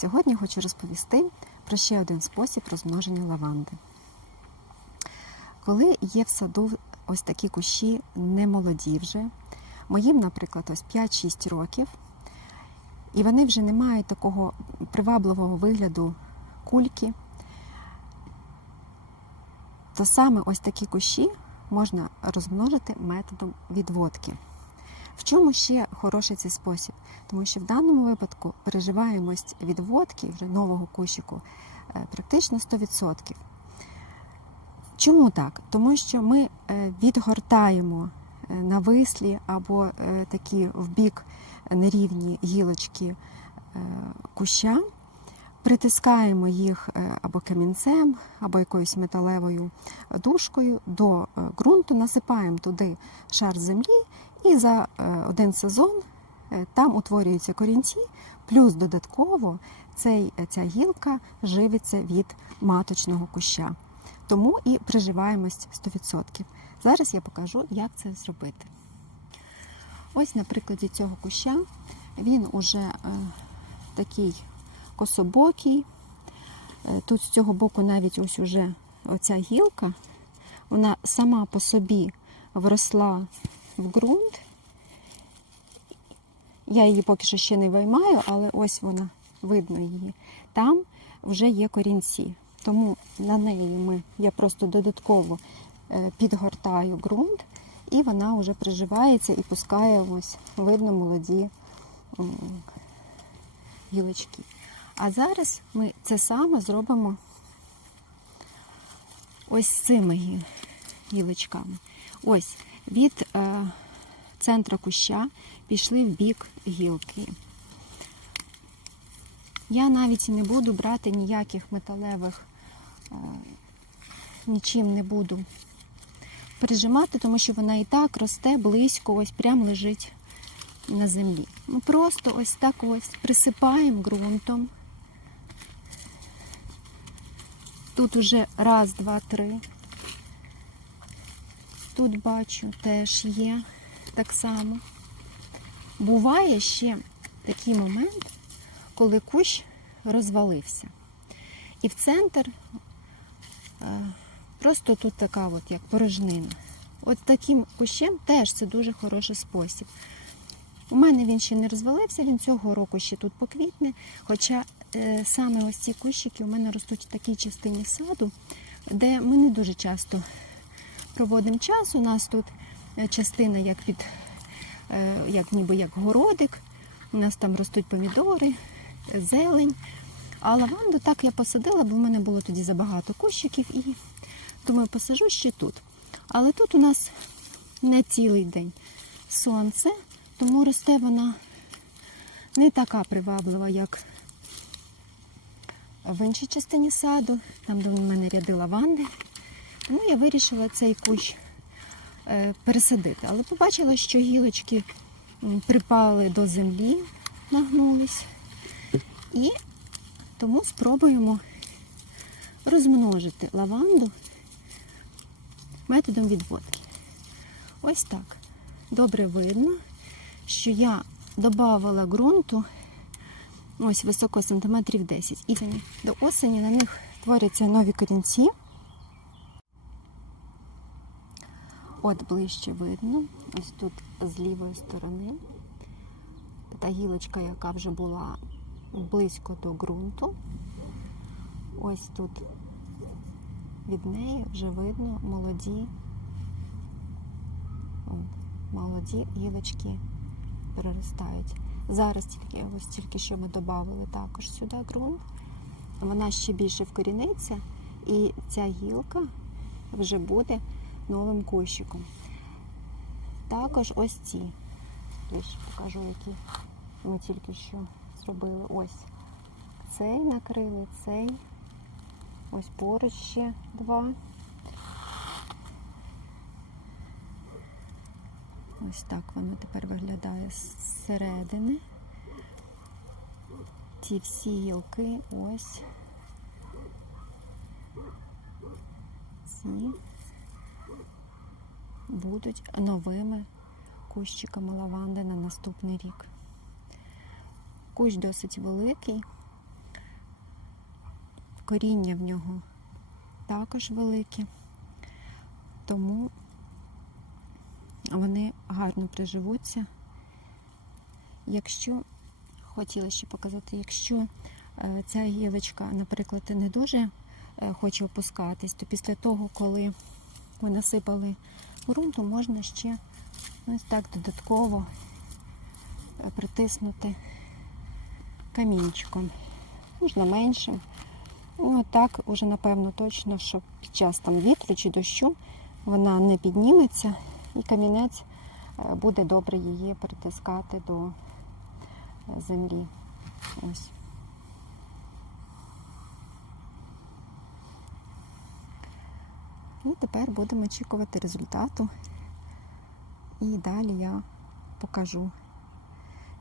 Сьогодні хочу розповісти про ще один спосіб розмноження лаванди. Коли є в саду ось такі кущі немолоді вже, моїм, наприклад, ось 5-6 років, і вони вже не мають такого привабливого вигляду кульки, то саме ось такі кущі можна розмножити методом відводки. В чому ще хороший цей спосіб? Тому що в даному випадку переживаємость відводки вже нового кущику е, практично 100%. Чому так? Тому що ми е, відгортаємо е, навислі або такі в бік нерівні гілочки куща, притискаємо їх або камінцем, або якоюсь металевою дужкою до ґрунту, насипаємо туди шар землі, і за е, один сезон е, там утворюються корінці, плюс додатково цей, ця гілка живиться від маточного куща. Тому і приживаємось 100%. Зараз я покажу, як це зробити. Ось на прикладі цього куща він уже е, такий кособокий. Е, Тут з цього боку навіть ось уже оця гілка, вона сама по собі вросла в ґрунт. Я її поки що ще не виймаю, але ось вона, видно її. Там вже є корінці. Тому на неї ми, я просто додатково е, підгортаю ґрунт, і вона вже приживається і пускає ось видно молоді гілочки. А зараз ми це саме зробимо ось цими гілочками. Ось від е, центра куща пішли в бік гілки. Я навіть не буду брати ніяких металевих, е, нічим не буду прижимати, тому що вона і так росте близько, ось прям лежить на землі. Ми просто ось так ось присипаємо ґрунтом. Тут уже раз, два, три. Тут бачу теж є так само. Буває ще такий момент, коли кущ розвалився. І в центр е, просто тут така от як порожнина. От таким кущем теж це дуже хороший спосіб. У мене він ще не розвалився, він цього року ще тут поквітне. Хоча е, саме ось ці кущики у мене ростуть в такій частині саду, де ми не дуже часто проводимо час. У нас тут е, частина як під, е, як ніби як городик. У нас там ростуть помідори, зелень. А лаванду так я посадила, бо в мене було тоді забагато кущиків і думаю, посажу ще тут. Але тут у нас не цілий день сонце, тому росте вона не така приваблива, як в іншій частині саду, там, де в мене ряди лаванди. Тому я вирішила цей кущ е, пересадити. Але побачила, що гілочки припали до землі, нагнулись. І тому спробуємо розмножити лаванду методом відводки. Ось так. Добре видно, що я додавала ґрунту ось високо сантиметрів 10. І до осені на них творяться нові корінці. От ближче видно, ось тут з лівої сторони. Та гілочка, яка вже була близько до ґрунту. Ось тут від неї вже видно молоді, молоді гілочки переростають. Зараз тільки ось тільки що ми додали також сюди ґрунт. Вона ще більше вкоріниться, і ця гілка вже буде новим кущиком. Також ось ці. Ближче покажу, які ми тільки що зробили. Ось цей накрили, цей. Ось поруч ще два. Ось так воно тепер виглядає зсередини. Ці всі гілки ось. Ці будуть новими кущиками лаванди на наступний рік. Кущ досить великий. коріння в нього також велике, тому вони гарно приживуться. Якщо хотіла ще показати, якщо е, ця гілочка, наприклад, не дуже е, хоче опускатись, то після того, коли ми насипали ґрунту, можна ще ось так додатково е, притиснути камінчиком, можна меншим. Ну, так уже напевно точно, що під час там вітру чи дощу вона не підніметься і камінець е, буде добре її притискати до е, землі. Ось. І тепер будемо очікувати результату. І далі я покажу,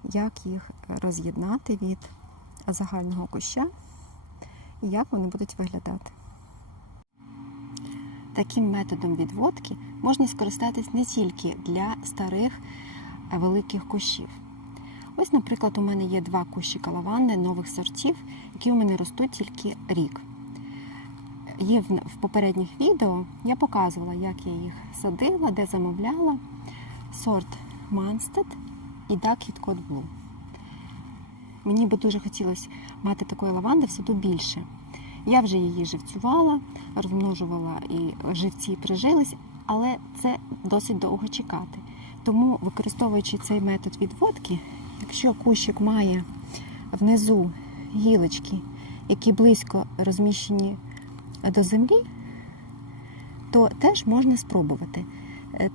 як їх роз'єднати від загального куща і як вони будуть виглядати. Таким методом відводки можна скористатись не тільки для старих великих кущів. Ось, наприклад, у мене є два кущика лаванди нових сортів, які у мене ростуть тільки рік. Є в попередніх відео я показувала, як я їх садила, де замовляла сорт Манстед і Duck Code Blue. Мені би дуже хотілося мати такої лаванди в саду більше. Я вже її живцювала, розмножувала і живці прижились, але це досить довго чекати. Тому, використовуючи цей метод відводки, якщо кущик має внизу гілочки, які близько розміщені до землі, то теж можна спробувати. Е,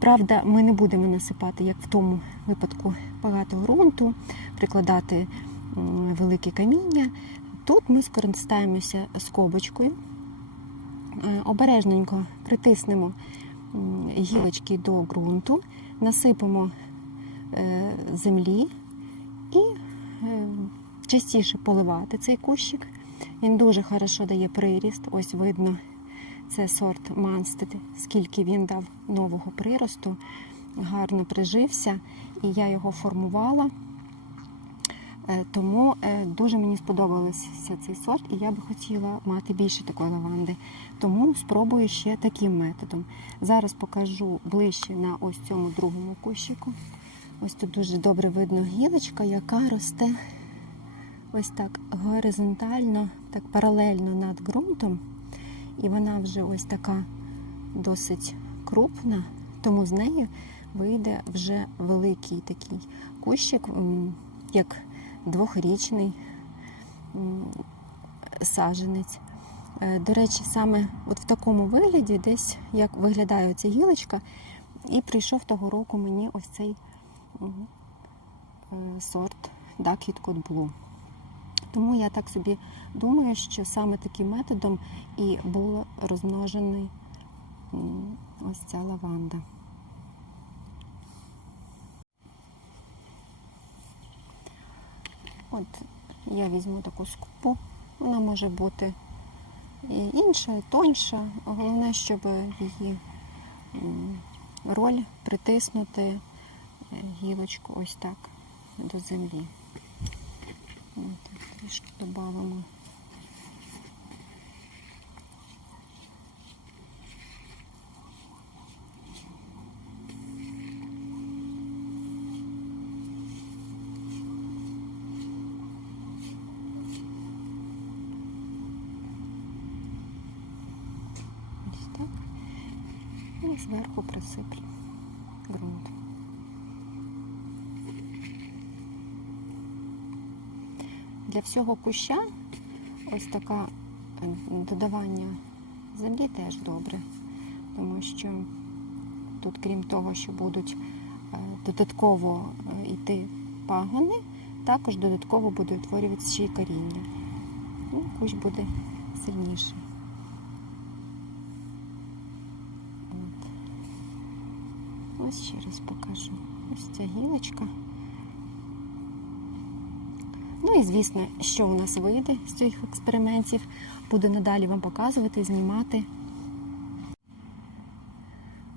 Правда, ми не будемо насипати, як в тому випадку, багато ґрунту, прикладати м, велике каміння. Тут ми скористаємося скобочкою, Е, обережненько притиснемо гілочки до ґрунту, насипемо е, землі і е, частіше поливати цей кущик. Він дуже хорошо дає приріст. Ось видно, це сорт Манстед, скільки він дав нового приросту, гарно прижився, і я його формувала. Е, Тому е, дуже мені сподобався цей сорт, і я би хотіла мати більше такої лаванди. Тому спробую ще таким методом. Зараз покажу ближче на ось цьому другому кущику. Ось тут дуже добре видно гілочка, яка росте ось так горизонтально, так паралельно над ґрунтом. І вона вже ось така досить крупна, тому з нею вийде вже великий такий кущик, як двохрічний м, саджанець. Е, До речі, саме от в такому вигляді, десь як виглядає ця гілочка, і прийшов того року мені ось цей е, сорт Duck Code Blue. Тому я так собі думаю, що саме таким методом і була розмножена ось ця лаванда. От я візьму таку скупу, вона може бути і інша, і тоньша. Головне, щоб її роль притиснути е, гілочку ось так до землі. От, трішки додамо. Ось так. І зверху присиплю ґрунт. Для всього куща ось така е, додавання землі теж добре, тому що тут, крім того, що будуть е, додатково е, йти пагони, також додатково буде утворюватися ще й коріння. Ну, кущ буде сильніший. Ось ще раз покажу. Ось ця гілочка. Ну і звісно, що у нас вийде з цих експериментів, буду надалі вам показувати, знімати.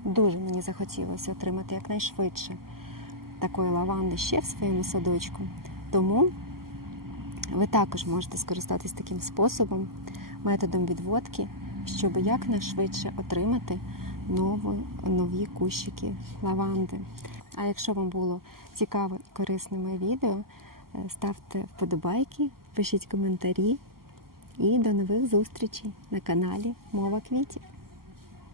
Дуже мені захотілося отримати якнайшвидше такої лаванди ще в своєму садочку. Тому ви також можете скористатись таким способом, методом відводки, щоб якнайшвидше отримати нові, нові кущики лаванди. А якщо вам було цікаве і корисне моє відео, Е, ставте вподобайки, пишіть коментарі і до нових зустрічей на каналі Мова Квітів.